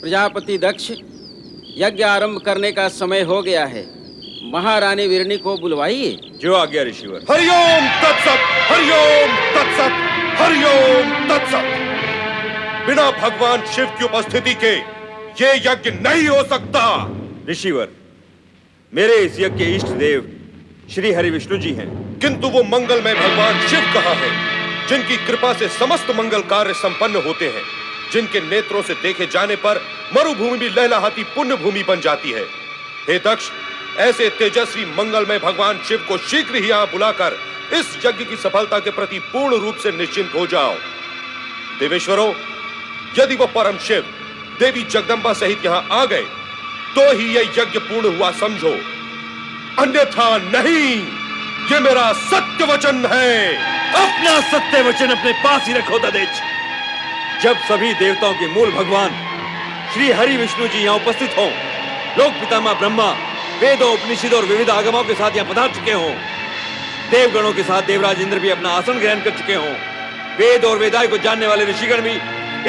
प्रजापति दक्ष, यज्ञ आरंभ करने का समय हो गया है। महारानी वीरणी को बुलवाइए। जो आज्ञा ऋषिवर। हरिओम तत्सत, हरिओम तत्सत, हरिओम तत्सत। बिना भगवान शिव की उपस्थिति के ये यज्ञ नहीं हो सकता। ऋषिवर, मेरे इस यज्ञ के इष्ट देव श्री हरि विष्णु जी हैं। किंतु वो मंगलमय भगवान शिव कहाँ है, जिनकी कृपा से समस्त मंगल कार्य संपन्न होते हैं, जिनके नेत्रों से देखे जाने पर मरुभूमि भी लहलहाती पुण्य भूमि बन जाती है। हे दक्ष, ऐसे तेजस्वी मंगलमय भगवान शिव को शीघ्र ही यहां बुलाकर इस यज्ञ की सफलता के प्रति पूर्ण रूप से निश्चिंत हो जाओ। देवेश्वरों, यदि वो परम शिव देवी जगदंबा सहित यहां आ गए तो ही यह यज्ञ पूर्ण हुआ समझो, अन्यथा नहीं। ये मेरा सत्य वचन है। अपना सत्य वचन अपने पास ही रखो ददेच। जब सभी देवताओं के मूल भगवान श्री हरि विष्णु जी यहाँ उपस्थित हों, लोक पितामह ब्रह्मा वेदों, उपनिषदों और विविध आगमों के साथ यहाँ पधार चुके हों, देवगणों के साथ देवराज इंद्र भी अपना आसन ग्रहण कर चुके हों, वेद और वेदाय को जानने वाले ऋषिगण भी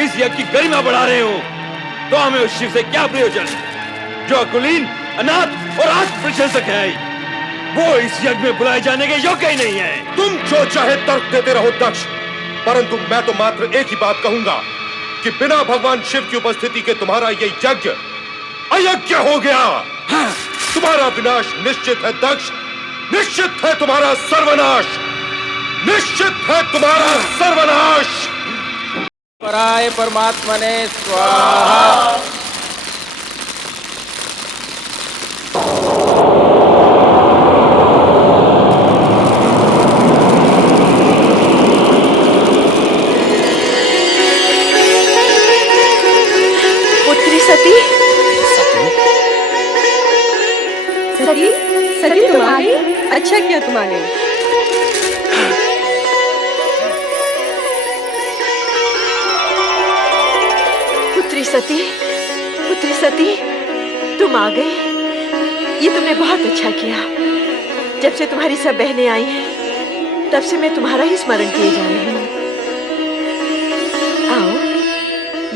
इस यज्ञ की गरिमा बढ़ा रहे हों, तो हमें उस शिव से क्या प्रयोजन जो अकुलीन, अनाथ और आत्म प्रशंसक है? वो इस यज्ञ में बुलाए जाने के योग्य ही नहीं है। तुम जो चाहे तर्क देते रहो दक्ष, परंतु मैं तो मात्र एक ही बात कहूंगा कि बिना भगवान शिव की उपस्थिति के तुम्हारा ये यज्ञ अयज्ञ हो गया। हाँ। तुम्हारा विनाश निश्चित है दक्ष, निश्चित है तुम्हारा सर्वनाश, निश्चित है तुम्हारा सर्वनाश। पराय परमात्मने स्वाहा। पुत्री सती, सती, सती तुम आ गई? अच्छा किया तुम आ गई। पुत्री सती, पुत्री सती, तुम आ गई। ये तुमने बहुत अच्छा किया। जब से तुम्हारी सब बहनें आई हैं, तब से मैं तुम्हारा ही स्मरण किए जा रही हूँ। आओ,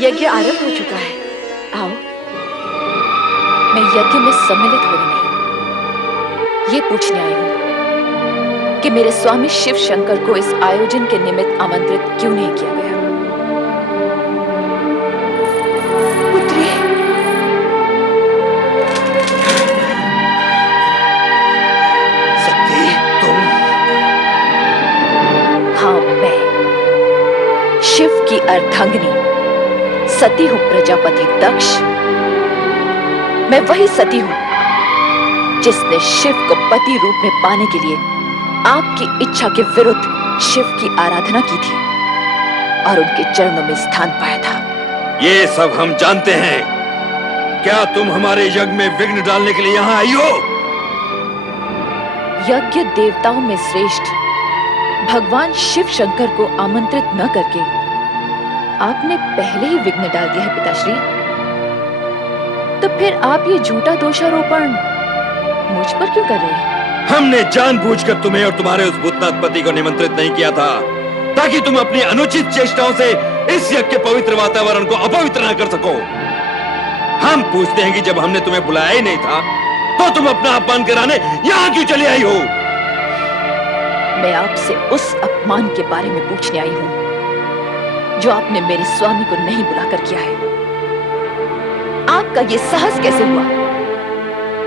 यज्ञ आरंभ हो चुका है। आओ। मैं यज्ञ में सम्मिलित होने नहीं, ये पूछने आई हूँ कि मेरे स्वामी शिव शंकर को इस आयोजन के निमित्त आमंत्रित क्यों नहीं किया गया? पुत्री, सती, तुम? हाँ, मैं शिव की अर्धांगिनी सती हूँ प्रजापति दक्ष। मैं वही सती हूँ जिसने शिव को पति रूप में पाने के लिए आपकी इच्छा के विरुद्ध शिव की आराधना की थी और उनके चरणों में स्थान पाया था। ये सब हम जानते हैं। क्या तुम हमारे यज्ञ में विघ्न डालने के लिए यहाँ आई हो? यज्ञ देवताओं में श्रेष्ठ भगवान शिव शंकर को आमंत्रित न करके आपने पहले ही विघ्न डाल दिया है पिताश्री। तो फिर आप ये झूठा दोषारोपण मुझ पर क्यों कर रहे हैं? हमने जानबूझकर तुम्हें और तुम्हारे उस भूतनाथ पति को निमंत्रित नहीं किया था ताकि तुम अपनी अनुचित चेष्टाओं से इस यज्ञ के पवित्र वातावरण को अपवित्र न कर सको। हम पूछते हैं कि जब हमने तुम्हें बुलाया ही नहीं था तो तुम अपना अपमान कराने यहाँ क्यों चली आई हो? मैं आपसे उस अपमान के बारे में पूछने आई हूँ जो आपने मेरे स्वामी को नहीं बुलाकर किया है। आपका ये साहस कैसे हुआ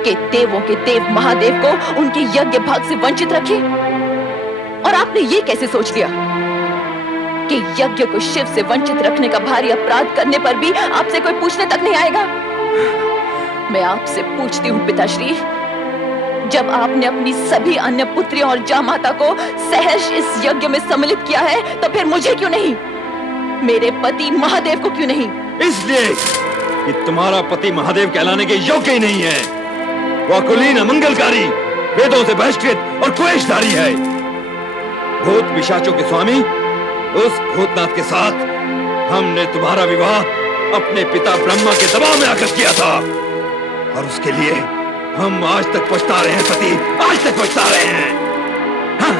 कि देवों के देव महादेव को उनके यज्ञ भाग से वंचित रखे? और आपने ये कैसे सोच लिया कि यज्ञ को शिव से वंचित रखने का भारी अपराध करने पर भी आपसे कोई पूछने तक नहीं आएगा? मैं आपसे पूछती हूँ पिताश्री, जब आपने अपनी सभी अन्य पुत्रियों और जामाता को सहर्ष इस यज्ञ में सम्मिलित किया है, तो फिर मुझे क्यों नहीं? मेरे पति महादेव को क्यों नहीं? इसलिए कि तुम्हारा पति महादेव कहलाने के योग्य ही नहीं है। वो अकुलीन, अमंगलकारी, वेदों से बहिष्कृत और क्लेशधारी है। भूत पिशाचों के स्वामी उस भूतनाथ के साथ हमने तुम्हारा विवाह अपने पिता ब्रह्मा के दबाव में आकर किया था और उसके लिए हम आज तक पछता रहे हैं सती, आज तक पछता रहे हैं। हाँ,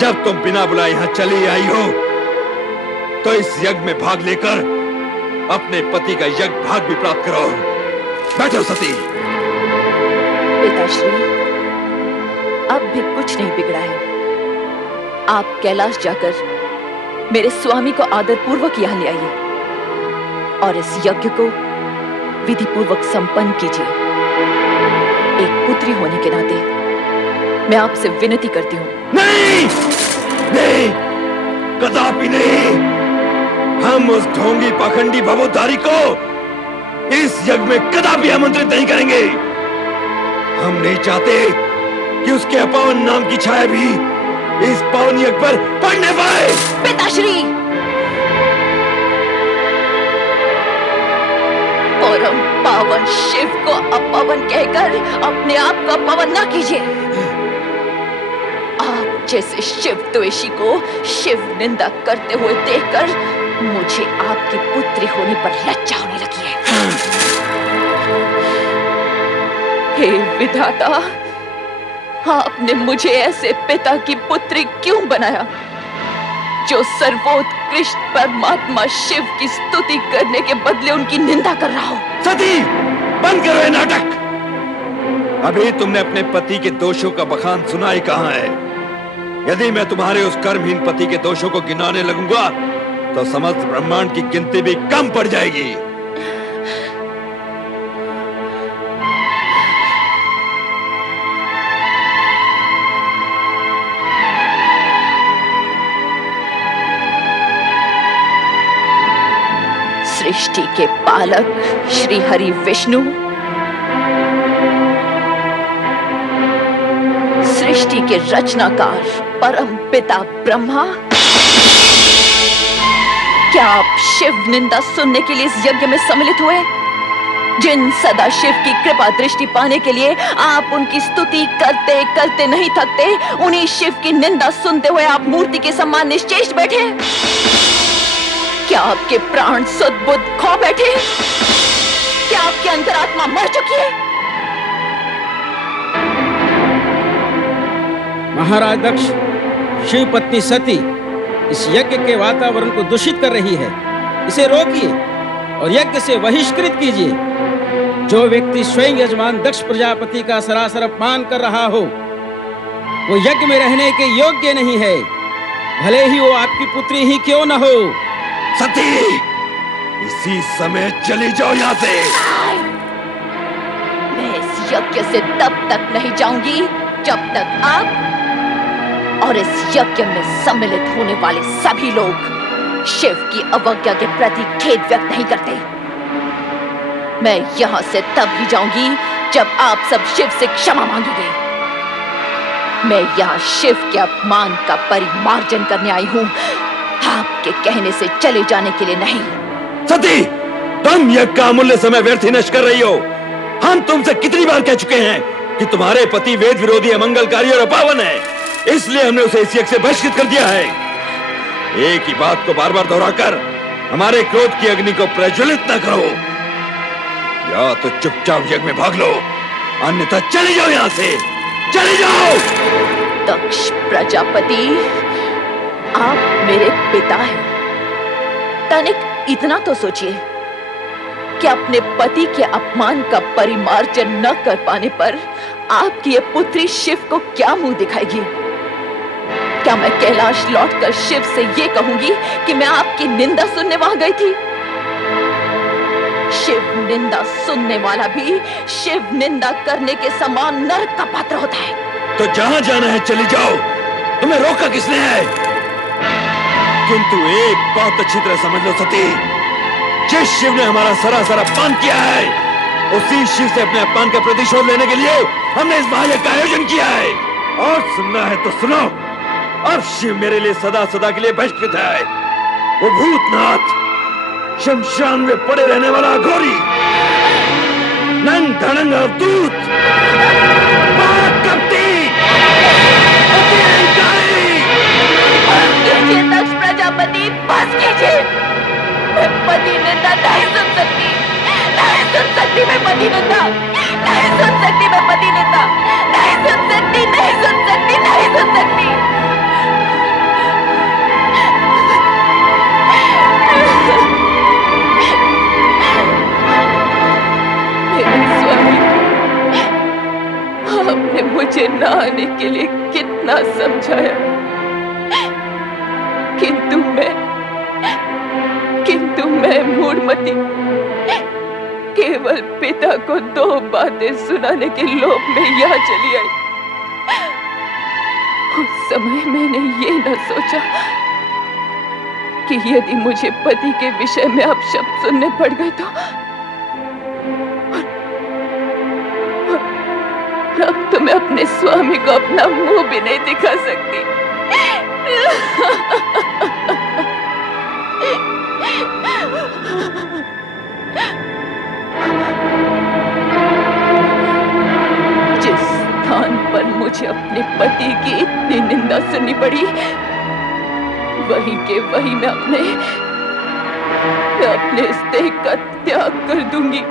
जब तुम बिना बुलाए यहां चली आई हो तो इस यज्ञ में भाग लेकर अपने पति का यज्ञ भाग भी प्राप्त करो। बैठो सती। पिताश्री, अब भी कुछ नहीं बिगड़ा है। आप कैलाश जाकर मेरे स्वामी को आदर पूर्वक यहाँ ले आइए और इस यज्ञ को विधि पूर्वक संपन्न कीजिए। एक पुत्री होने के नाते मैं आपसे विनती करती हूँ। नहीं, नहीं, कदापि नहीं। हम उस ढोंगी पाखंडी भवोद्धारी को इस यज्ञ में कदापि आमंत्रित नहीं करेंगे। हम नहीं चाहते कि उसके अपावन नाम की छाया भी इस पावन यज्ञ पर पड़ने पाए। पिताश्री, परम पावन शिव को अपवन कहकर अपने आप को अपवन ना कीजिए। आप जैसे शिव द्वेषी को शिव निंदा करते हुए देखकर मुझे आपकी पुत्री होने पर लज्जा होने लगी है। हे विधाता, आपने मुझे ऐसे पिता की पुत्री क्यों बनाया जो सर्वोत्कृष्ट परमात्मा शिव की स्तुति करने के बदले उनकी निंदा कर रहा हो। सती, बंद करो ये नाटक। अभी तुमने अपने पति के दोषों का बखान सुना ही कहां है। यदि मैं तुम्हारे उस कर्महीन पति के दोषों को गिनाने लगूंगा तो समस्त ब्रह्मांड की गिनती भी कम पड़ जाएगी। सृष्टि के पालक श्री हरि विष्णु, सृष्टि के रचनाकार परम पिता ब्रह्मा, क्या आप शिव निंदा सुनने के लिए इस यज्ञ में सम्मिलित हुए? जिन सदा शिव की कृपा दृष्टि पाने के लिए आप उनकी स्तुति करते करते नहीं थकते, उन्हीं शिव की निंदा सुनते हुए आप मूर्ति के समान निश्चेष्ट बैठे? क्या आपके प्राण सद्बुद्ध खो बैठे? क्या आपकी अंतरात्मा मर चुकी है? महाराज दक्ष, शिव पत्नी सती इस यज्ञ के वातावरण को दूषित कर रही है। इसे रोकिए और यज्ञ से बहिष्कृत कीजिए। जो व्यक्ति स्वयं यजमान दक्ष प्रजापति का सरासर अपमान कर रहा हो वो यज्ञ में रहने के योग्य नहीं है, भले ही वो आपकी पुत्री ही क्यों न हो। सती, इसी समय चली जाओ यहाँ से। मैं इस यज्ञ से तब तक नहीं जाऊंगी जब तक आप और इस यज्ञ में सम्मिलित होने वाले सभी लोग शिव की अवज्ञा के प्रति खेद व्यक्त नहीं करते। मैं यहाँ से तब ही जाऊंगी जब आप सब शिव से क्षमा मांगेंगे। मैं यहाँ शिव के अपमान का परिमार्जन करने आई हूँ, आपके कहने से चले जाने के लिए नहीं। सती, तुम यज्ञ का अमूल्य समय व्यर्थ ही नष्ट कर रही हो। हम तुमसे कितनी बार कह चुके हैं कि तुम्हारे पति वेद विरोधी, अमंगलकारी और अपावन है, इसलिए हमने उसे इस यज्ञ से बहिष्कृत कर दिया है। एक ही बात को बार बार दोहराकर हमारे क्रोध की अग्नि को प्रज्वलित न करो। या तो चुपचाप यज्ञ में भाग लो, अन्यथा चले जाओ यहाँ से, चले जाओ। दक्ष प्रजापति, आप मेरे पिता हैं। तनिक इतना तो सोचिए कि अपने पति के अपमान का परिमार्जन न कर पाने पर आपकी ये पुत्री शिव को क्या मुंह दिखाएगी? क्या मैं कैलाश लौटकर शिव से ये कहूंगी कि मैं आपकी निंदा सुनने वहां गई थी? शिव निंदा सुनने वाला भी शिव निंदा करने के समान नरक का पात्र होता है। तो जहां जाना है चली जाओ, तुम्हें रोका किसने है? किंतु एक बात अच्छी तरह समझ लो सती, जिस शिव ने हमारा सरासर अपमान किया है, उसी शिव से अपने अपमान का प्रतिशोध लेने के लिए हमने इस महायज्ञ का आयोजन किया है। और सुनना है तो सुनो, अब शिव मेरे लिए सदा सदा के लिए बहिष्कृत है। वो भूतनाथ, शमशान में पड़े रहने वाला अघोरी, नंग धड़ंग अवधूत, दक्ष प्रजापति, बस कीजिए। मैं पति निंदा नहीं सुन सकती, नहीं सुन सकती। मैं पति निंदा नहीं सुन सकती, मैं पति निंदा नहीं सुन सकती, नहीं सुन सकती, नहीं सुन सकती। समझाया, किंतु मैं मूढ़मती केवल पिता को 2 बातें सुनाने के लोभ में यहाँ चली आई। उस समय मैंने ये न सोचा कि यदि मुझे पति के विषय में अब शब्द सुनने पड़ गए तो अब तो मैं अपने स्वामी को अपना मुंह भी नहीं दिखा सकती। जिस स्थान पर मुझे अपने पति की इतनी निंदा सुननी पड़ी, वहीं के वहीं मैं अपने इस देह का त्याग कर दूंगी।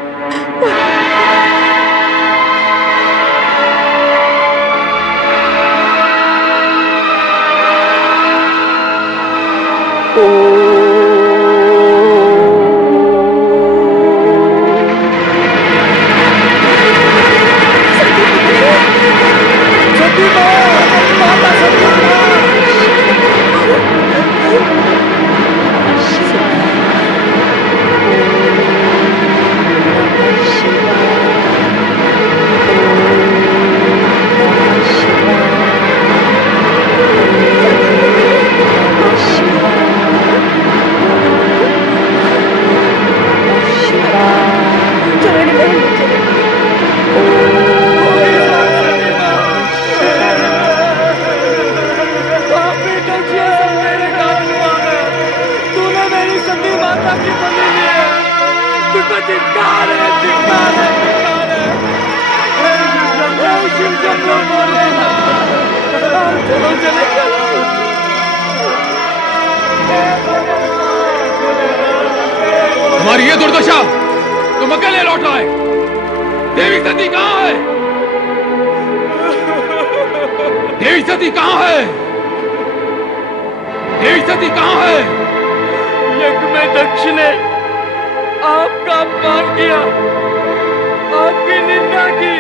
तुम्हारी ये दुर्दशा, तुम अकेले लौट आए। देवी सती कहाँ है? देवी सती कहाँ है? देवी सती कहाँ है? यज्ञ में दक्ष ने आपका अपमान किया, आपकी निंदा की।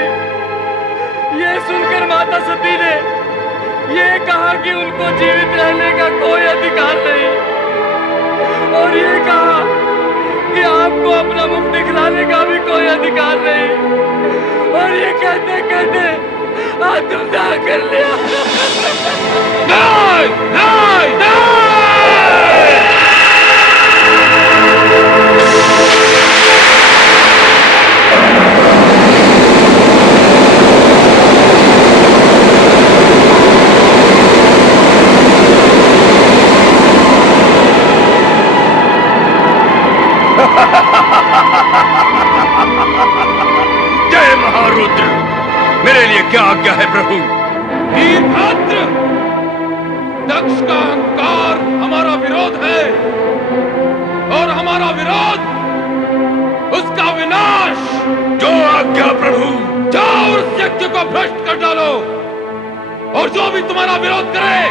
ये सुनकर माता सती ने ये कहा कि उनको जीवित रहने का कोई अधिकार नहीं, और ये कहा कि आपको अपना मुख दिखलाने का भी कोई अधिकार नहीं। और ये कहते कहते आत्मदाह कर लिया। नहीं, नहीं, नहीं! जय महारुद्र, मेरे लिए क्या आज्ञा है प्रभु? वीरभद्र, दक्ष का अहंकार हमारा विरोध है, और हमारा विरोध उसका विनाश। जो आज्ञा प्रभु। जाओ उस यज्ञ को भ्रष्ट कर डालो, और जो भी तुम्हारा विरोध करे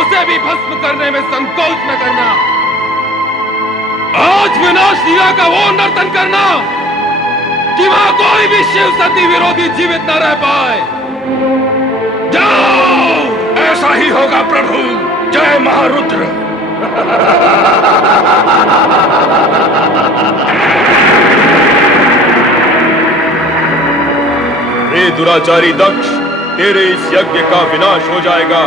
उसे भी भस्म करने में संकोच न करना। आज विनाश लीला का वो नर्तन करना कि वहां कोई भी शिव सती विरोधी जीवित न रह पाए। जाओ! ऐसा ही होगा प्रभु। जय महारुद्र। रे दुराचारी दक्ष, तेरे इस यज्ञ का विनाश हो जाएगा।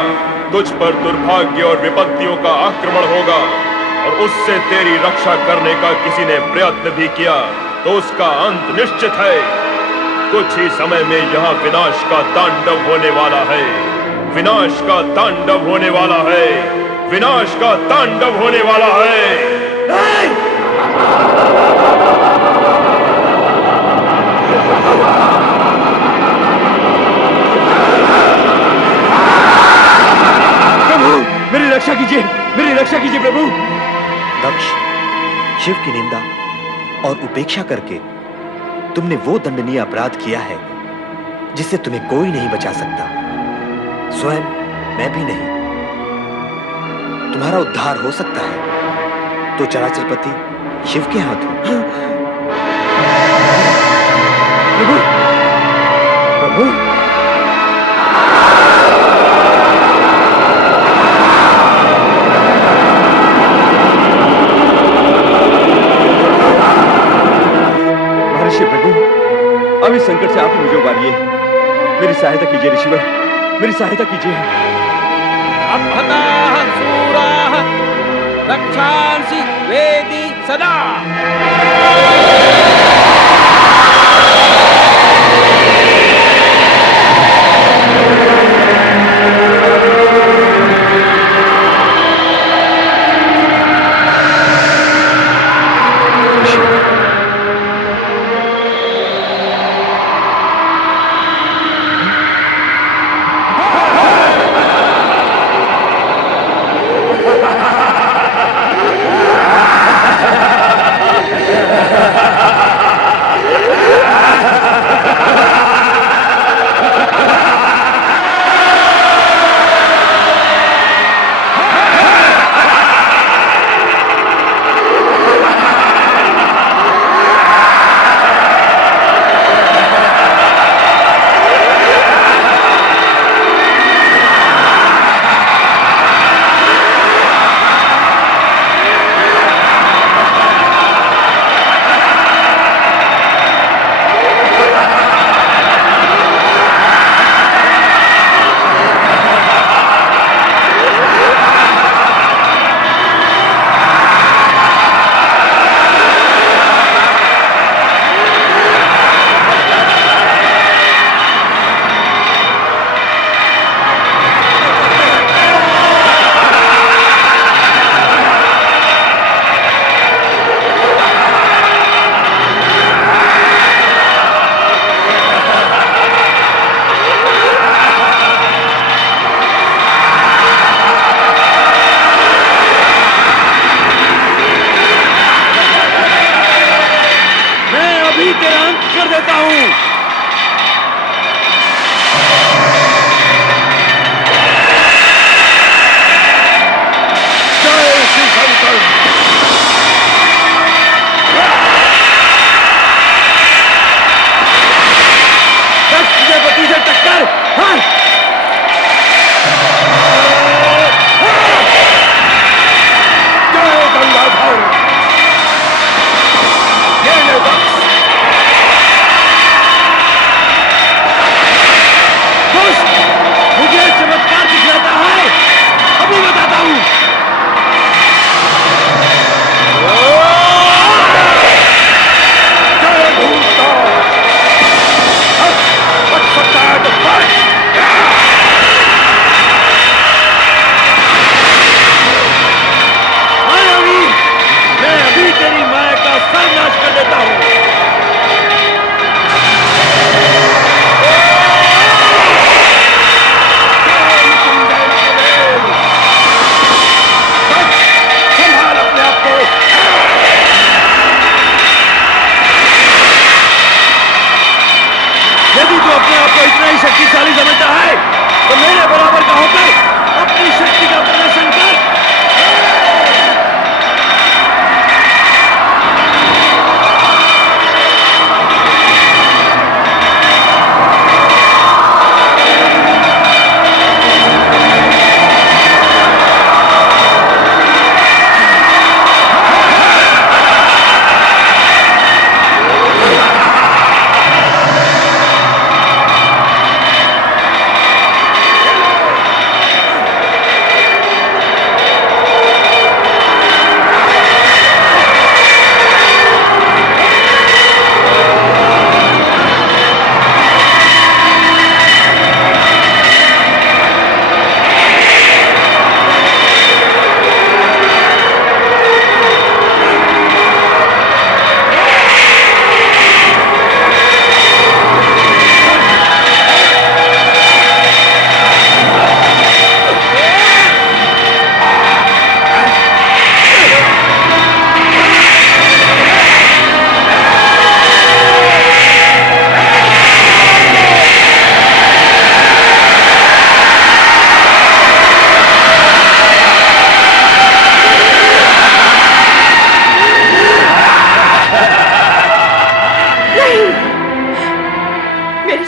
तुझ पर दुर्भाग्य और विपत्तियों का आक्रमण होगा, और उससे तेरी रक्षा करने का किसी ने प्रयत्न भी किया तो उसका अंत निश्चित है। कुछ ही समय में यहाँ विनाश का तांडव होने वाला है। विनाश का तांडव होने वाला है। विनाश का तांडव होने वाला है। मेरी रक्षा कीजिए, मेरी रक्षा कीजिए प्रभु। दक्ष, शिव की निंदा और उपेक्षा करके तुमने वो दंडनीय अपराध किया है जिससे तुम्हें कोई नहीं बचा सकता, स्वयं मैं भी नहीं। तुम्हारा उद्धार हो सकता है तो चराचरपति शिव के हाथों। प्रभु, प्रभु। अब इस संकट से आप ही मुझे उबारिए। मेरी सहायता कीजिए ऋषिवर, मेरी सहायता कीजिए। अपहताः शूराः रक्षांसि वेदी सदा।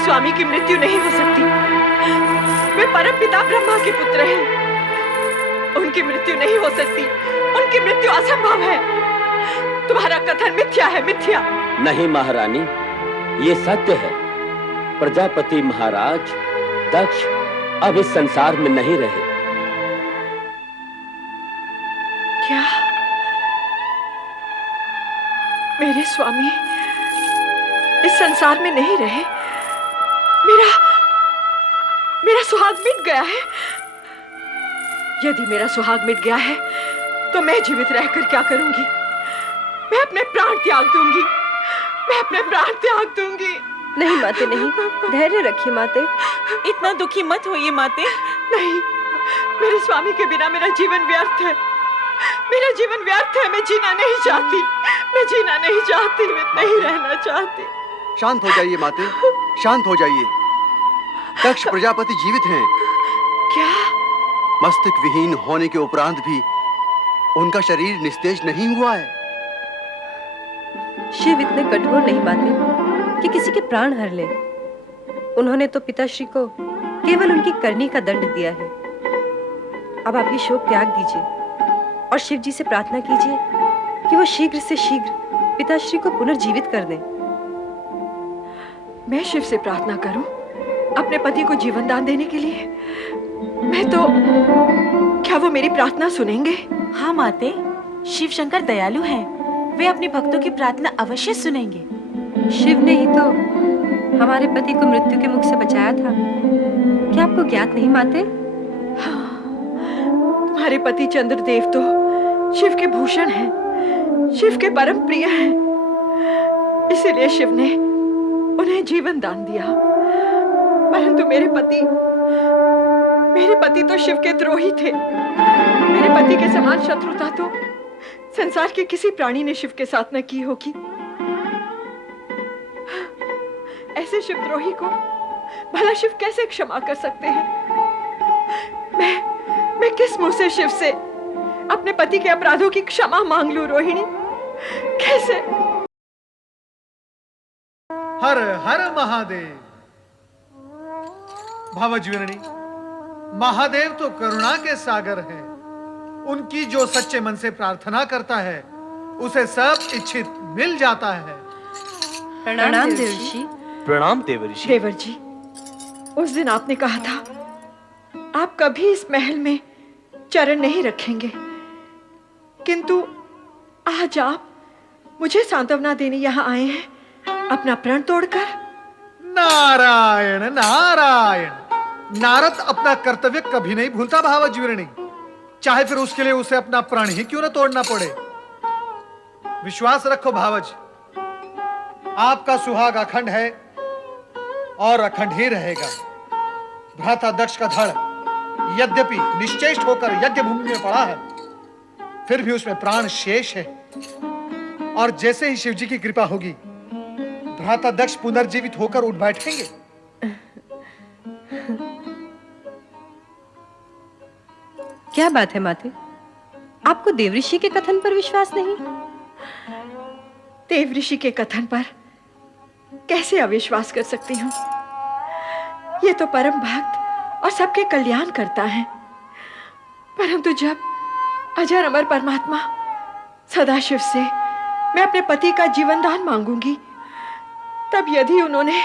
स्वामी की मृत्यु नहीं हो सकती। वे परम पिता ब्रह्मा के पुत्र हैं। उनकी मृत्यु नहीं हो सकती। उनकी मृत्यु असंभव है। तुम्हारा कथन मिथ्या है, मिथ्या। नहीं महारानी, ये सत्य है, प्रजापति महाराज दक्ष अब इस संसार में नहीं रहे। क्या मेरे स्वामी इस संसार में नहीं रहे? मेरा सुहाग मिट गया है। यदि मेरा सुहाग मिट गया है तो मैं जीवित रहकर क्या करूंगी? मैं अपने प्राण त्याग दूंगी। मैं अपने प्राण त्याग दूंगी। नहीं माते, नहीं, धैर्य रखिए माते। इतना दुखी मत होइए माते। नहीं, मेरे स्वामी के बिना मेरा जीवन व्यर्थ है। मेरा जीवन व्यर्थ है। मैं जीना नहीं चाहती। मैं जीना नहीं चाहती। मैं नहीं रहना चाहती। शांत हो जाइए माते, शांत हो जाइए। दक्ष प्रजापति जीवित हैं। क्या? मस्तक विहीन होने के उपरांत भी उनका शरीर निस्तेज नहीं हुआ है। शिव इतने कठोर नहीं माते कि किसी के प्राण हर ले। उन्होंने तो पिताश्री को केवल उनकी करनी का दंड दिया है। अब आप ये शोक त्याग दीजिए और शिव जी से प्रार्थना कीजिए कि वो शीघ्र से शीघ्र पिताश्री को पुनर्जीवित कर दें। मैं शिव से प्रार्थना करूं अपने पति को जीवन दान देने के लिए? मैं तो, क्या वो मेरी प्रार्थना सुनेंगे? हाँ माते, शिव शंकर दयालु हैं। वे अपने भक्तों की प्रार्थना अवश्य सुनेंगे। शिव ने ही तो हमारे पति को मृत्यु के मुख से बचाया था। क्या आपको ज्ञात नहीं माते? हाँ, तुम्हारे पति चंद्रदेव तो शिव के भूषण हैं, शिव के परम प्रिय हैं। इसीलिए शिव ने उन्हें जीवन दान दिया। परंतु मेरे पति तो शिव के द्रोही थे। मेरे पति के समान शत्रुता तो संसार के किसी प्राणी ने शिव के साथ न की होगी। ऐसे शिवद्रोही को भला शिव कैसे क्षमा कर सकते हैं? मैं किस मुंह से शिव से अपने पति के अपराधों की क्षमा मांग लूं रोहिणी? कैसे? हर हर महादेव। भावज्वीरणी, महादेव तो करुणा के सागर हैं। उनकी जो सच्चे मन से प्रार्थना करता है उसे सब इच्छित मिल जाता है। प्रणाम देवर्षि। प्रणाम देवर्षि। देवर जी, उस दिन आपने कहा था आप कभी इस महल में चरण नहीं रखेंगे, किंतु आज आप मुझे सांत्वना देने यहाँ आए हैं अपना प्रण तोड़कर। नारायण नारायण। नारद अपना कर्तव्य कभी नहीं भूलता भावज्वीरणी, चाहे फिर उसके लिए उसे अपना प्राण ही क्यों न तोड़ना पड़े। विश्वास रखो भावज, आपका सुहाग अखंड है और अखंड ही रहेगा। भ्राता दक्ष का धड़ यद्यपि निश्चेष्ट होकर यज्ञ भूमि में पड़ा है, फिर भी उसमें प्राण शेष है। और जैसे ही शिव जी की कृपा होगी, भ्राता दक्ष पुनर्जीवित होकर उठ बैठेंगे। क्या बात है माते, आपको देवऋषि के कथन पर विश्वास नहीं? देवऋषि के कथन पर कैसे अविश्वास कर सकती हूँ? ये तो परम भक्त और सबके कल्याण करता है। परंतु जब अजर अमर परमात्मा सदाशिव से मैं अपने पति का जीवन दान मांगूंगी, तब यदि उन्होंने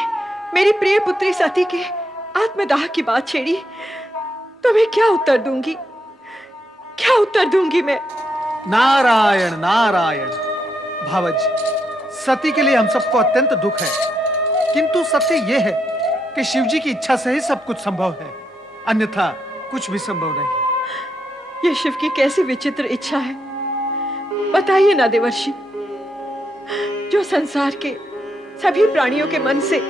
मेरी प्रिय पुत्री सती के आत्मदाह की बात छेड़ी, तो मैं क्या उत्तर दूंगी? क्या उत्तर दूंगी मैं? नारायण नारायण। भावज, सती के लिए हम सबको अत्यंत दुख है, किंतु सत्य यह है कि शिव जी की इच्छा से ही सब कुछ संभव है, अन्यथा कुछ भी संभव नहीं। यह शिव की कैसी विचित्र इच्छा है, बताइए ना देवर्षि। जो संसार के सभी प्राणियों के मन से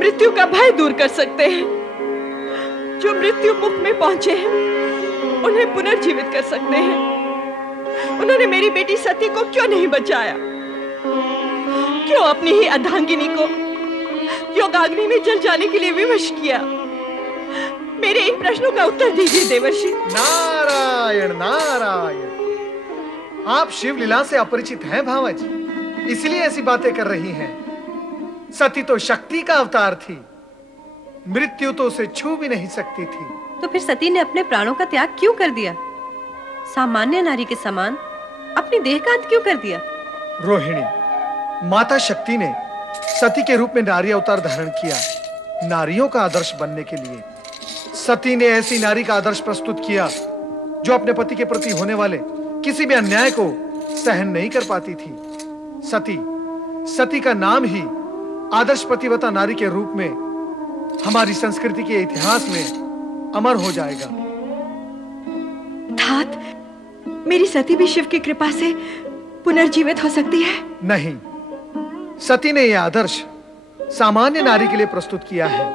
मृत्यु का भय दूर कर सकते हैं, जो मृत्यु मुख में पहुंचे हैं उन्हें पुनर्जीवित कर सकते हैं। उन्होंने मेरी बेटी सती को क्यों नहीं बचाया? क्यों अपनी ही अर्धांगिनी को योगाग्नि में जल जाने के लिए विवश किया? मेरे इन प्रश्नों का उत्तर दीजिए देवर्षि। नारायण नारायण। आप शिव लीला से अपरिचित हैं भावज, इसलिए ऐसी बातें कर रही हैं। सती तो शक्ति का अवतार थी, मृत्यु तो उसे छू भी नहीं सकती थी। तो फिर सती ने अपने प्राणों का त्याग क्यों कर दिया? सामान्य नारी के समान अपनी देह का अंत क्यों कर दिया? रोहिणी, माता शक्ति ने सती के रूप में नारी अवतार धारण किया, नारियों का आदर्श बनने के लिए। सती ने ऐसी नारी का आदर्श प्रस्तुत किया जो अपने पति के प्रति होने वाले किसी भी अन्याय को सहन नहीं कर पाती थी। सती का नाम ही आदर्श पतिव्रता नारी के रूप में हमारी संस्कृति के इतिहास में अमर हो जाएगा। तात, मेरी सती भी शिव की कृपा से पुनर्जीवित हो सकती है? नहीं, सती ने यह आदर्श सामान्य नारी के लिए प्रस्तुत किया है,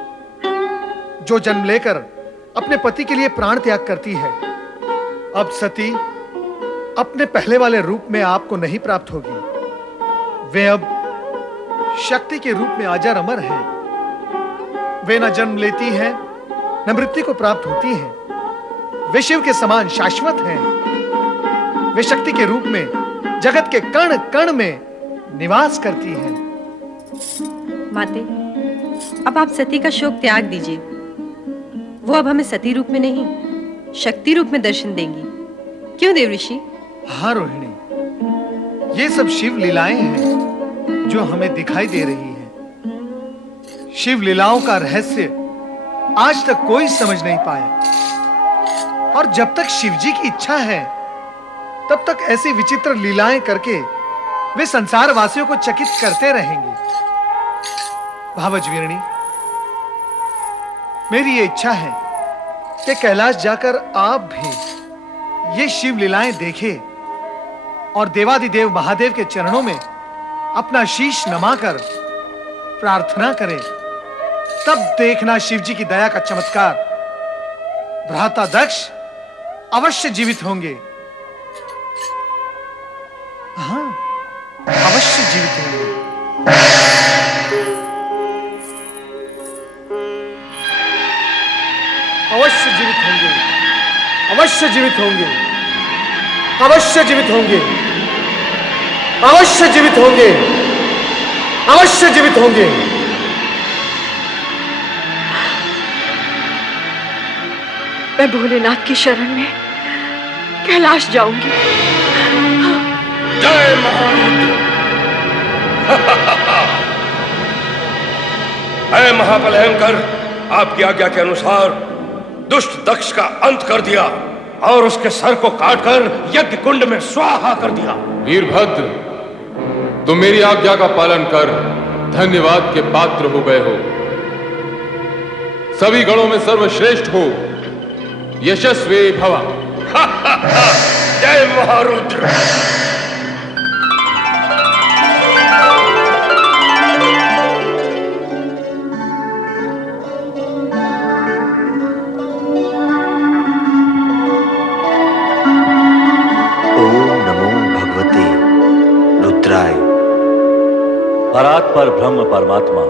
जो जन्म लेकर अपने पति के लिए प्राण त्याग करती है। अब सती अपने पहले वाले रूप में आपको नहीं प्राप्त होगी। वे अब शक्ति के रूप में अजर अमर है। वे न जन्म लेती है न मृत्यु को प्राप्त होती है। वे शिव के समान शाश्वत हैं। वे शक्ति के रूप में जगत के कण कण में निवास करती हैं। माते, अब आप सती का शोक त्याग दीजिए। वो अब हमें सती रूप में नहीं, शक्ति रूप में दर्शन देंगी। क्यों देवऋषि? हाँ रोहिणी, ये सब शिव लीलाएं हैं जो हमें दिखाई दे रही हैं। शिव लीलाओं का रहस्य आज तक कोई समझ नहीं पाया, और जब तक शिव जी की इच्छा है तब तक ऐसी विचित्र लीलाएं करके वे संसार वासियों को चकित करते रहेंगे। भावजवीरणी, मेरी ये इच्छा है कि कैलाश जाकर आप भी ये शिव लीलाएं देखें और देवादिदेव महादेव के चरणों में अपना शीश नमाकर प्रार्थना करें। तब देखना शिव जी की दया का चमत्कार। भ्राता दक्ष अवश्य जीवित होंगे। हाँ, अवश्य जीवित होंगे। अवश्य जीवित होंगे। अवश्य जीवित होंगे। अवश्य जीवित होंगे। अवश्य जीवित होंगे। अवश्य जीवित होंगे। मैं भोलेनाथ की शरण में कैलाश जाऊंगी। जय महारुद्र। है महाबलयंकर, आपकी आज्ञा के अनुसार दुष्ट दक्ष का अंत कर दिया और उसके सर को काटकर यज्ञ कुंड में स्वाहा कर दिया। वीरभद्र, तुम मेरी आज्ञा का पालन कर धन्यवाद के पात्र हो गए हो। सभी गणों में सर्वश्रेष्ठ हो, यशस्वी भवा। जय महारुद्र। परात्पर ब्रह्म परमात्मा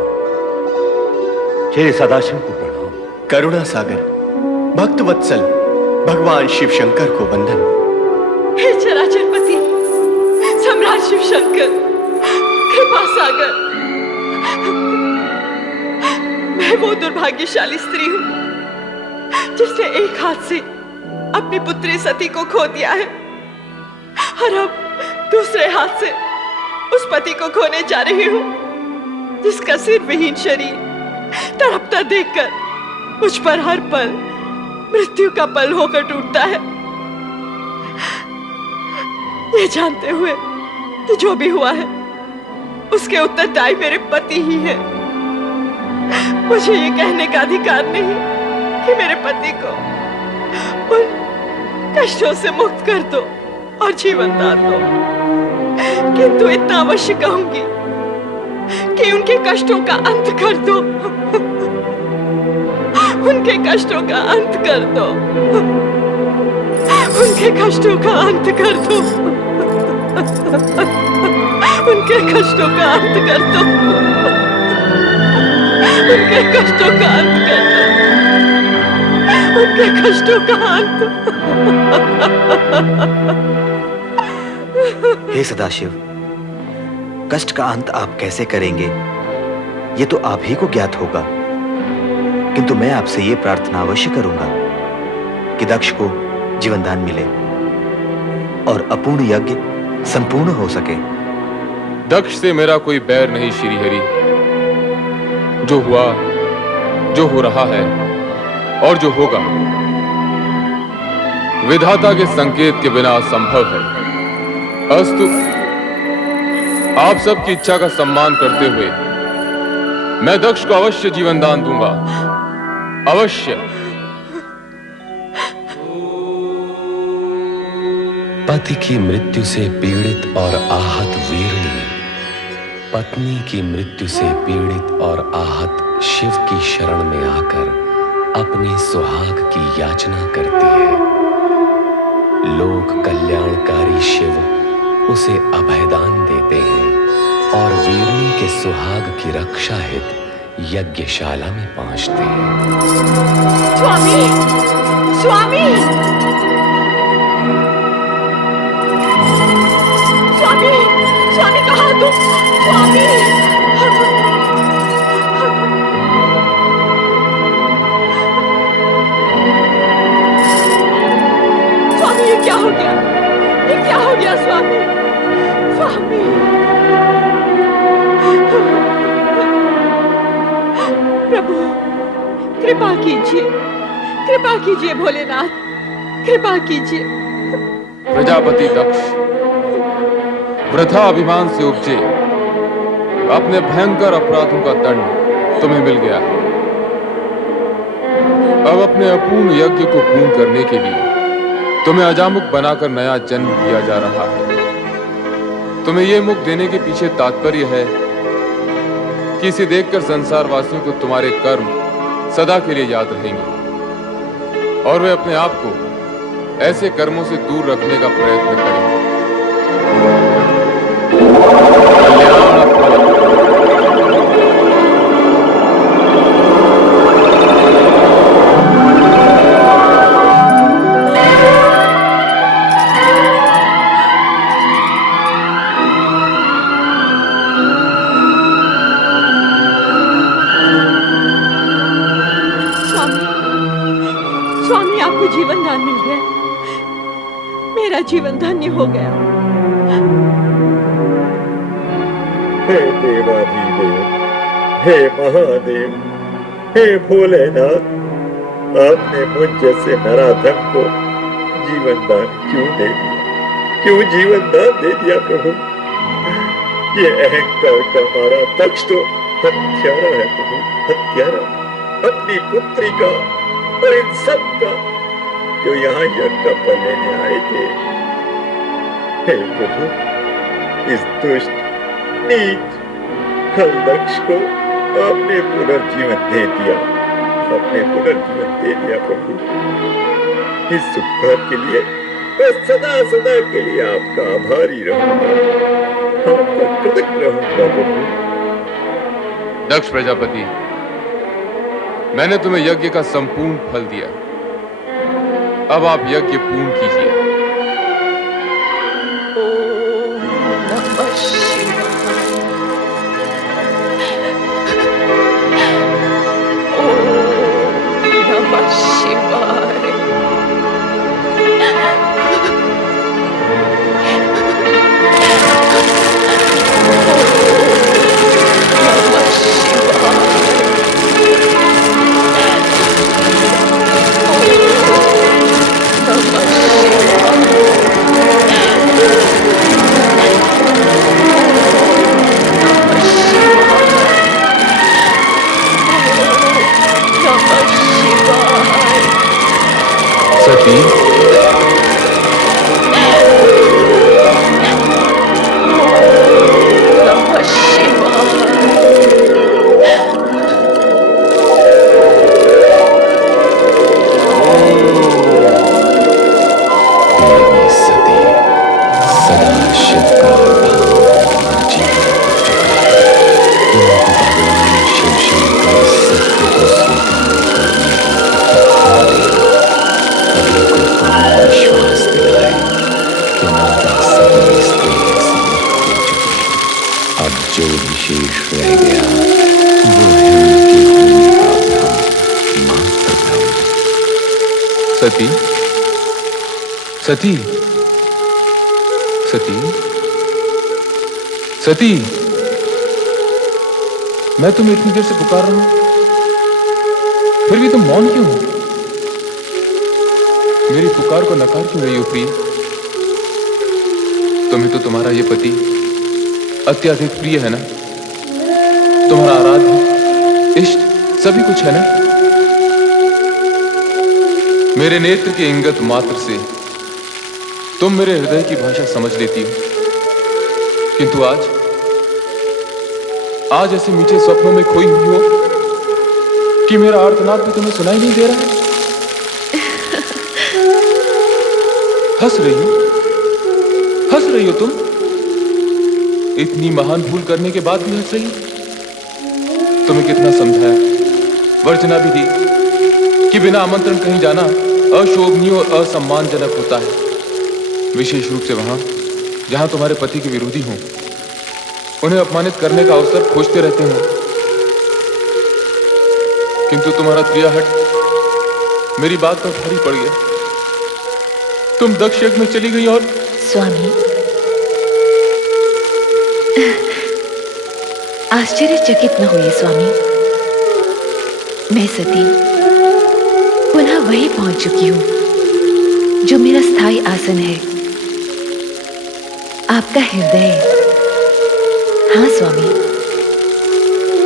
श्री सदाशिव को प्रणाम। करुणा सागर भक्त वत्सल भगवान शिव शंकर को वंदन। हे चराचरपति सम्राट शिव शंकर, कृपा सागर, मैं वो दुर्भाग्यशाली स्त्री हूँ जिसने एक हाथ से अपनी पुत्री सती को खो दिया है और अब दूसरे हाथ से उस पति को खोने जा रही हूँ जिसका सिर विहीन शरीर तड़पता देखकर मुझ पर हर पल मृत्यु का पल होकर टूटता है। ये जानते हुए कि जो भी हुआ है उसके उत्तरदायी मेरे पति ही है। मुझे ये कहने का अधिकार नहीं कि मेरे पति को उन कष्टों से मुक्त कर दो और जीवन दान दो, किंतु इतना अवश्य कहूंगी कि उनके कष्टों का अंत कर दो। उनके कष्टों का अंत कर दो। उनके कष्टों का अंत कर दो। उनके कष्टों का अंत कर दो। उनके कष्टों का अंत कर दो। उनके कष्टों का अंत। हे सदाशिव, कष्ट का अंत आप कैसे करेंगे ये तो आप ही को ज्ञात होगा, किंतु मैं आपसे ये प्रार्थना अवश्य करूंगा कि दक्ष को जीवन दान मिले और अपूर्ण यज्ञ संपूर्ण हो सके। दक्ष से मेरा कोई बैर नहीं श्रीहरि। जो हुआ, जो हो रहा है और जो होगा विधाता के संकेत के बिना असंभव है। अस्तु, आप सबकी इच्छा का सम्मान करते हुए मैं दक्ष को अवश्य जीवन दान दूंगा, अवश्य। पति की मृत्यु से पीड़ित और आहत वीरणी पत्नी की मृत्यु से पीड़ित और आहत शिव की शरण में आकर अपने सुहाग की याचना करती है। लोक कल्याणकारी शिव उसे अभयदान देते हैं और वीरणी के सुहाग की रक्षा हेतु यज्ञशाला में पहुंचते हैं। स्वामी, स्वामी, स्वामी, स्वामी कहाँ तुम? स्वामी, स्वामी ये क्या हो गया? ये क्या हो गया स्वामी? स्वामी, प्रभु कृपा कीजिए, कृपा कीजिए भोलेनाथ, कृपा कीजिए। प्रजापति दक्ष वृथा अभिमान से उपजे अपने भयंकर अपराधों का दंड तुम्हें मिल गया है। अब अपने अपूर्ण यज्ञ को पूर्ण करने के लिए तुम्हें अजामुख बनाकर नया जन्म दिया जा रहा है। तुम्हें यह मुख देने के पीछे तात्पर्य है कि इसे देखकर संसार वासियों को तुम्हारे कर्म सदा के लिए याद रहेंगे और वे अपने आप को ऐसे कर्मों से दूर रखने का प्रयत्न करेंगे। स्वामी आपको जीवन दान मिल गया, मेरा जीवन धन्य हो गया। हे देवाधिदेव, हे महादेव, हे भोलेनाथ, आपने मुझ जैसे नराधम को जीवन दान क्यों दे दिया? क्यों जीवन दान दे दिया प्रभु? ये अहंकार का मारा दक्ष तो हत्यारा है प्रभु, हत्यारा। अपनी पुत्री का और इन सब का जो यहाँ यज्ञ पर लेने आए थे। हे प्रभु, इस दुष्ट नीच खल दक्ष को आपने पुनर्जीवन दे दिया, आपने पुनर्जीवन दे दिया प्रभु। इस उपकार के लिए मैं सदा सदा के लिए आपका आभारी रहूंगा, आपका कृतज्ञ रहूंगा प्रभु। दक्ष प्रजापति, मैंने तुम्हें यज्ञ का संपूर्ण फल दिया, अब आप यज्ञ पूर्ण कीजिए। सती, सती, सती, सती, मैं तुम्हें इतनी देर से पुकार रहा हूं, फिर भी तुम मौन क्यों हो? मेरी पुकार को नकार क्यों रही हो प्रिय? तुम्हें तो तुम्हारा ये पति अत्यधिक प्रिय है ना? तुम्हारा आराध्य इष्ट सभी कुछ है ना? मेरे नेत्र के इंगत मात्र से तुम मेरे हृदय की भाषा समझ लेती हो, किंतु आज ऐसे मीठे स्वप्नों में खोई हुई हो कि मेरा आर्तनाद भी तुम्हें सुनाई नहीं दे रहा है। हंस रही हो तुम? इतनी महान भूल करने के बाद भी हंस रही हो? तुम्हें कितना समझाया, वर्जना भी दी कि बिना आमंत्रण कहीं जाना अशोभनीय और असम्मानजनक होता है, विशेष रूप से वहां जहां तुम्हारे पति के विरोधी हों, उन्हें अपमानित करने का अवसर खोजते रहते हो। किंतु तुम्हारा क्रियाहट मेरी बात पर भारी पड़ गया। तुम दक्ष यज्ञ में चली गई और स्वामी, आश्चर्यचकित न होइए स्वामी। मैं सती पुनः वही पहुंच चुकी हूं जो मेरा स्थायी आसन है, आपका हृदय। हाँ स्वामी,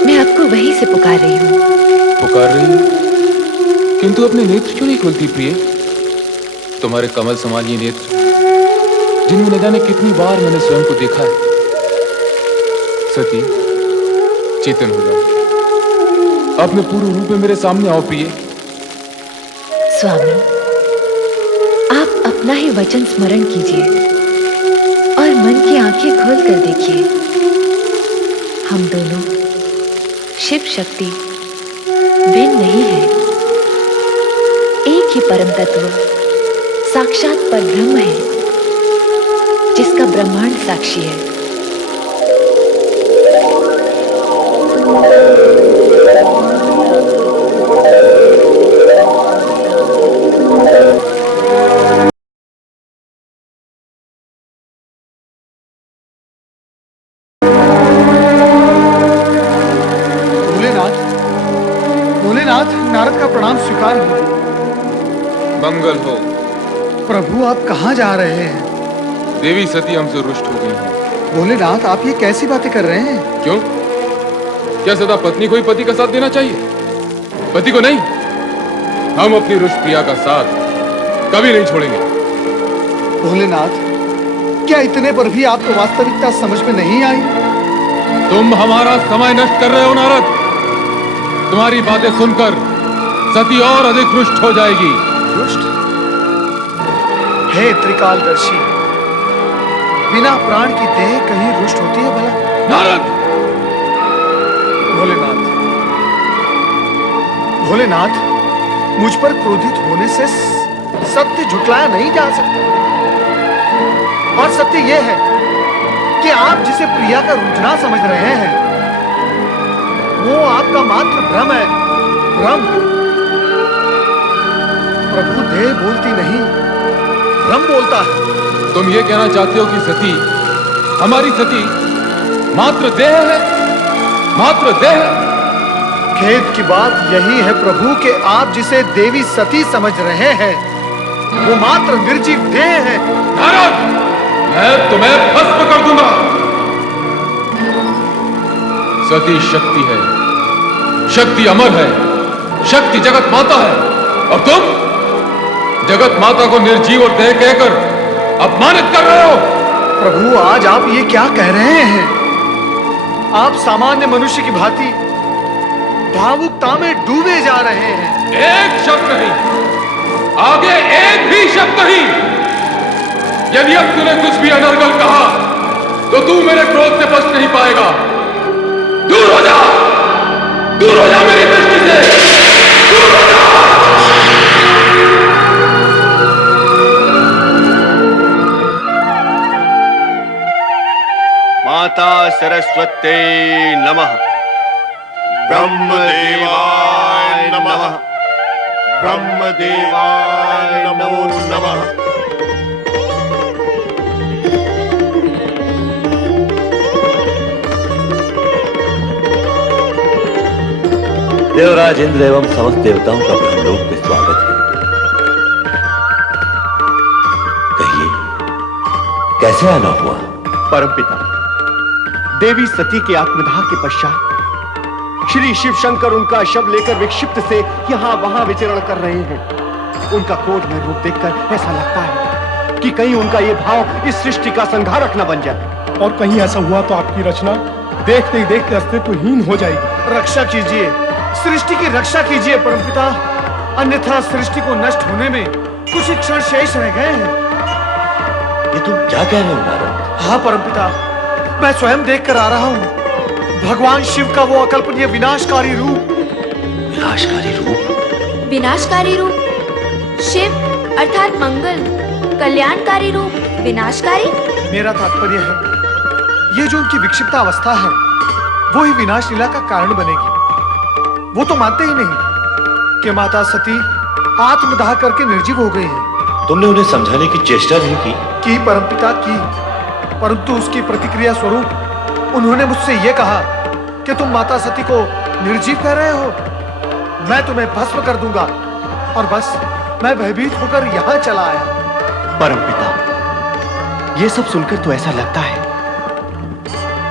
मैं आपको वहीं से पुकार रही हूं। पुकार रही हूं, किंतु अपने नेत्र क्यों नहीं खोलती प्रिय? तुम्हारे कमल समान ये नेत्र, जिनमें न जाने कितनी बार मैंने स्वयं को देखा है। सती, चेतन हो जाओ, अपने पूर्ण रूप में मेरे सामने आओ प्रिय। स्वामी, आप अपना ही वचन स्मरण कीजिए और मन की आंखें खोल कर देखिए। हम दोनों शिव शक्ति भिन्न नहीं है, एक ही परम तत्व साक्षात परब्रह्म है, जिसका ब्रह्मांड साक्षी है। भोलेनाथ, नारद का प्रणाम स्वीकार हो। मंगल हो। प्रभु, आप कहाँ जा रहे हैं? देवी सती हमसे रुष्ट हो गई है। भोलेनाथ, आप ये कैसी बातें कर रहे हैं? क्यों? क्या सदा पत्नी को ही पति का साथ देना चाहिए, पति को नहीं? हम अपनी रुष्ट प्रिया का साथ कभी नहीं छोड़ेंगे। भोलेनाथ, क्या इतने पर भी आपको वास्तविकता समझ में नहीं आई? तुम हमारा समय नष्ट कर रहे हो नारद। तुम्हारी बातें सुनकर सती और अधिक रुष्ट हो जाएगी। रुष्ट? हे त्रिकालदर्शी, बिना प्राण की देह कहीं रुष्ट होती है भला? नारद! भोलेनाथ, मुझ पर क्रोधित होने से सत्य झुटलाया नहीं जा सकता। और सत्य यह है कि आप जिसे प्रिया का रूठना समझ रहे हैं, वो आपका मात्र भ्रम है। भ्रम। प्रभु देह बोलती नहीं, भ्रम बोलता है। तुम ये कहना चाहते हो कि सती, हमारी सती मात्र देह है? मात्र देह? खेद की बात यही है प्रभु कि आप जिसे देवी सती समझ रहे हैं, वो मात्र निर्जीव देह है। नारद, मैं तुम्हें भस्म कर दूंगा। सती शक्ति है, शक्ति अमर है, शक्ति जगत माता है, और तुम जगत माता को निर्जीव और देह कहकर अपमानित कर रहे हो। प्रभु, आज आप ये क्या कह रहे हैं? आप सामान्य मनुष्य की भांति भावुकता में डूबे जा रहे हैं। एक शब्द नहीं, आगे एक भी शब्द नहीं। यदि अब तूने कुछ भी अनर्गल कहा तो तू मेरे क्रोध से बच नहीं पाएगा। दूर हो जा, दूर हो जा मेरी दृष्टि से, दूर हो जा। माता सरस्वती नमः। ब्रह्मदेवाय नमः। ब्रह्मदेवाय नमो नमः। देवराज इंद्र एवं समस्त देवताओं का ब्रह्मलोक में स्वागत है। कहिए, कैसे आना हुआ? परमपिता, देवी सती के आत्मदाह के पश्चात श्री शिव शंकर उनका शव लेकर विक्षिप्त से यहाँ वहां विचरण कर रहे हैं। उनका क्रोध में रूप देखकर ऐसा लगता है कि कहीं उनका ये भाव इस सृष्टि का संहारक न बन जाए। और कहीं ऐसा हुआ तो आपकी रचना देखते ही देखते अस्तित्वहीन हो जाएगी। रक्षा कीजिए, सृष्टि की रक्षा कीजिए परमपिता, अन्यथा सृष्टि को नष्ट होने में कुछ क्षण शेष रह गए हैं। ये तुम क्या कह रहे हो नारद? हाँ परमपिता, मैं स्वयं देख कर आ रहा हूँ भगवान शिव का वो अकल्पनीय विनाशकारी रूप। विनाशकारी रूप? विनाशकारी रूप? शिव अर्थात मंगल, कल्याणकारी रूप विनाशकारी? मेरा तात्पर्य है ये जो उनकी विक्षिप्ता अवस्था है वो ही विनाश लीला का कारण बनेगी। वो तो मानते ही नहीं कि माता सती आत्मदाह करके निर्जीव हो गई है। तुमने उन्हें समझाने की चेष्टा नहीं की? परमपिता की, परंतु उसकी प्रतिक्रिया स्वरूप उन्होंने मुझसे यह कहा कि तुम माता सती को निर्जीव कह रहे हो, मैं तुम्हें भस्म कर दूंगा। और बस मैं भयभीत होकर यहाँ चला आया। परमपिता, ये सब सुनकर तो ऐसा लगता है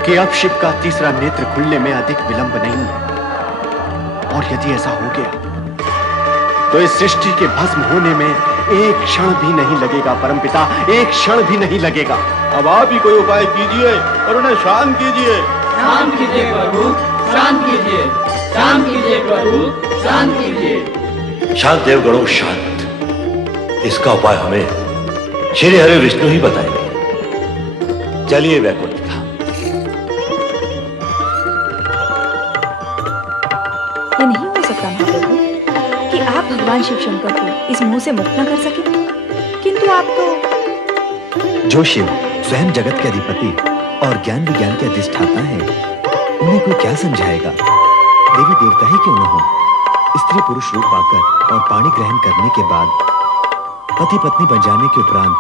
कि अब शिव का तीसरा नेत्र खुलने में अधिक विलंब नहीं है। और यदि ऐसा हो गया तो इस सृष्टि के भस्म होने में एक क्षण भी नहीं लगेगा परमपिता, एक क्षण भी नहीं लगेगा। अब आप ही कोई उपाय कीजिए और उन्हें शांत कीजिए। शांत कीजिए प्रभु, शांत कीजिए, शांत कीजिए प्रभु, शांत कीजिए। शांत देवगणों, शांत। इसका उपाय हमें श्री हरि विष्णु ही बताएंगे। चलिए वैकुंठ धाम। ये नहीं हो सकता महाप्रभु कि आप भगवान शिव शंकर को इस मुंह से मुक्त न कर सके, किंतु आप तो। जो शिव स्वयं जगत के अधिपति और ज्ञान विज्ञान के अधिष्ठाता है, उन्हें कोई क्या समझाएगा? देवी देवता ही क्यों न हो, स्त्री पुरुष रूप पाकर और पाणी ग्रहण करने के बाद पति पत्नी बन जाने के उपरांत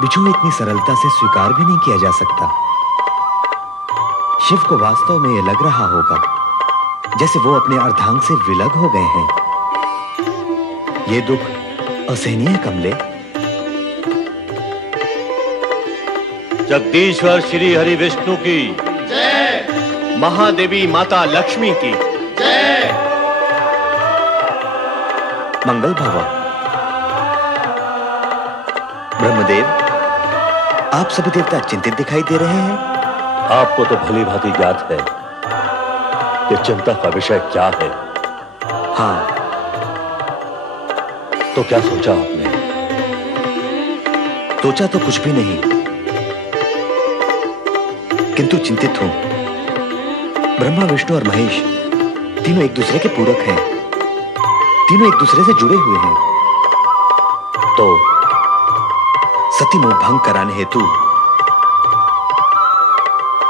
बिछोह इतनी सरलता से स्वीकार भी नहीं किया जा सकता। शिव को वास्तव में यह लग रहा होगा जैसे वो अपने अर्धांग से विलग हो गए हैं। ये दुख असहनीय कमले। जगदीश्वर श्री हरि विष्णु की जय। महादेवी माता लक्ष्मी की जय। मंगल भवा। ब्रह्मदेव, आप सभी देवता चिंतित दिखाई दे रहे हैं। आपको तो भली भांति ज्ञात है कि चिंता का विषय क्या है। हाँ, तो क्या सोचा आपने? सोचा तो कुछ भी नहीं, किंतु चिंतित हूं। ब्रह्मा, विष्णु और महेश तीनों एक दूसरे के पूरक हैं, तीनों एक दूसरे से जुड़े हुए हैं। तो सती मोह भंग कराने हेतु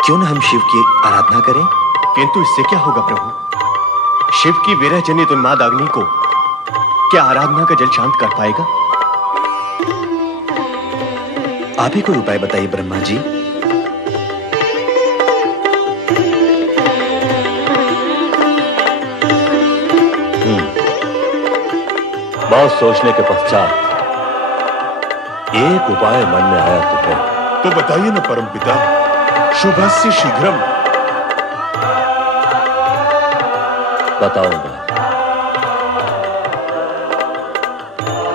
क्यों न हम शिव की आराधना करें? किंतु इससे क्या होगा प्रभु? शिव की विरह जनित उन्माद अग्नि को क्या आराधना का जल शांत कर पाएगा? आप ही कोई उपाय बताइए ब्रह्मा जी। बहुत सोचने के पश्चात एक उपाय मन में आया तुम्हें। तो बताइए न परमपिता, शुभस्य शीघ्रम। बताऊंगा,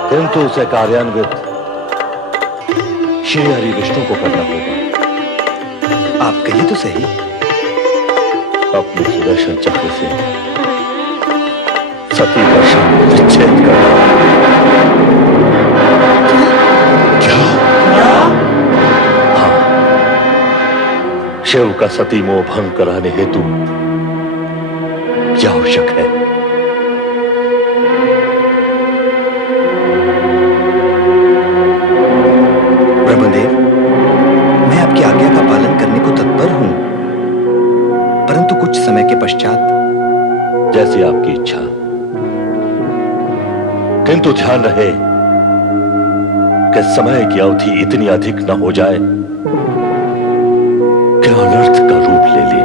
किंतु उसे कार्यान्वित श्री हरि विष्णु को करना होगा। आप कहिए तो सही। अपने सुदर्शन चक्र से सती का शव विच्छेद करना। क्या? हाँ, शिव का सती मोह भंग कराने हेतु क्या आवश्यक है? ब्रह्मदेव, मैं आपकी आज्ञा का पालन करने को तत्पर हूं, परंतु कुछ समय के पश्चात। जैसी आपकी इच्छा, किंतु ध्यान रहे कि समय की अवधि इतनी अधिक न हो जाए कि अनर्थ का रूप ले ले।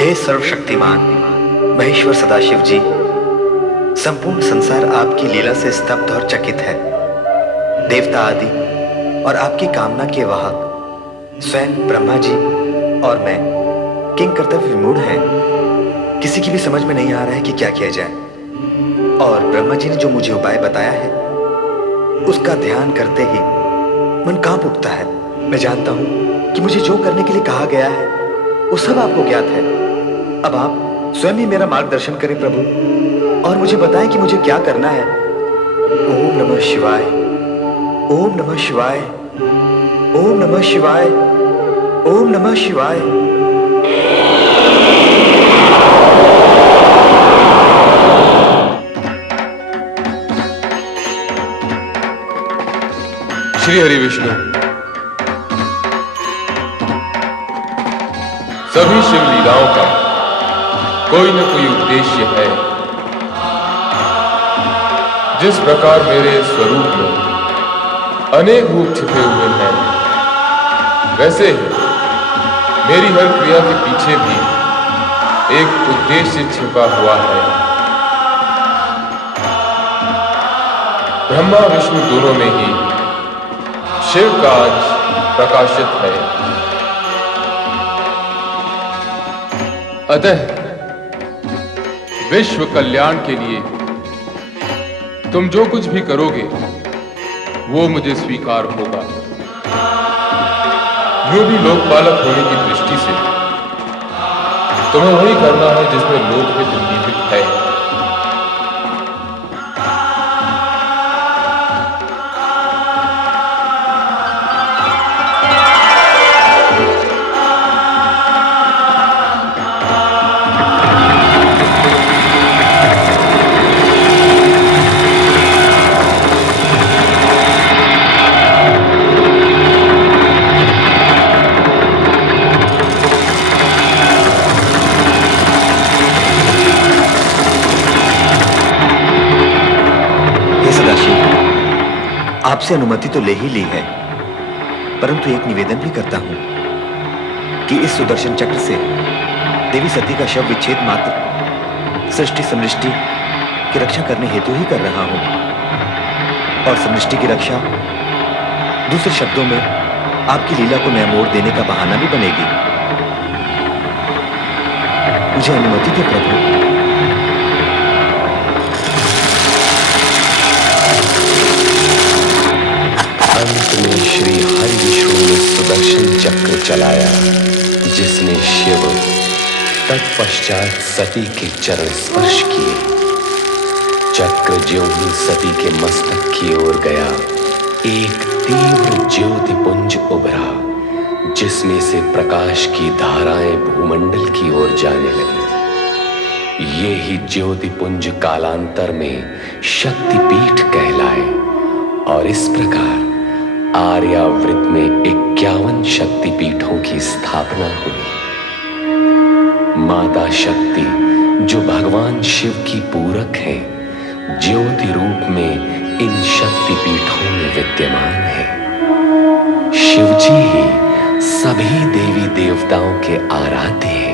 हे सर्वशक्तिमान महेश्वर सदाशिव जी, संपूर्ण संसार आपकी लीला से स्तब्ध और चकित है। देवता आदि और आपकी कामना के वाहक स्वयं ब्रह्मा जी और मैं किंग कर्तव्य विमूढ़ हैं। किसी की भी समझ में नहीं आ रहा है कि क्या किया जाए। और ब्रह्मा जी ने जो मुझे उपाय बताया है उसका ध्यान करते ही मन कांप उठता है। मैं जानता हूं कि मुझे जो करने के लिए कहा गया है वो सब आपको ज्ञात है। अब आप स्वयं ही मेरा मार्गदर्शन करें प्रभु, और मुझे बताएं कि मुझे क्या करना है। ओम नमः शिवाय, ओम नमः शिवाय, ओम नमः शिवाय, ओम नमः शिवाय। श्री हरि विष्णु, सभी शिव लीलाओं का कोई न कोई उद्देश्य है। जिस प्रकार मेरे स्वरूप में अनेक रूप छिपे हुए हैं, वैसे ही मेरी हर क्रिया के पीछे भी एक उद्देश्य छिपा हुआ है। ब्रह्मा विष्णु दोनों में ही शिव का अंश प्रकाशित है। अतः विश्व कल्याण के लिए तुम जो कुछ भी करोगे वो मुझे स्वीकार होगा। यूं भी लोकपालक होने की दृष्टि से तुम्हें वही करना है जिसमें लोकहित निहित है। आपसे अनुमति तो ले ही ली है, परंतु एक निवेदन भी करता हूं कि इस सुदर्शन चक्र से देवी सती का शव विच्छेद मात्र सृष्टि समृष्टि की रक्षा करने हेतु ही कर रहा हूं। और समृष्टि की रक्षा दूसरे शब्दों में आपकी लीला को नया मोड़ देने का बहाना भी बनेगी। मुझे अनुमति दे प्रभु। अंत में श्री हरि विष्णु ने सुदर्शन चक्र चलाया, जिसने शिव तत्पश्चात सती के चरण स्पर्श किए। चक्र ज्यों ही सती के मस्तक की ओर गया, एक तीव्र ज्योति पुंज उभरा, जिसमें से प्रकाश की धाराएं भूमंडल की ओर जाने लगी। ये ही ज्योति पुंज कालांतर में शक्तिपीठ कहलाए और इस प्रकार आर्यावृत में 51 शक्तिपीठों की स्थापना हुई। माता शक्ति, जो भगवान शिव की पूरक है, ज्योति रूप में इन शक्तिपीठों में विद्यमान है। शिवजी ही सभी देवी देवताओं के आराध्य हैं।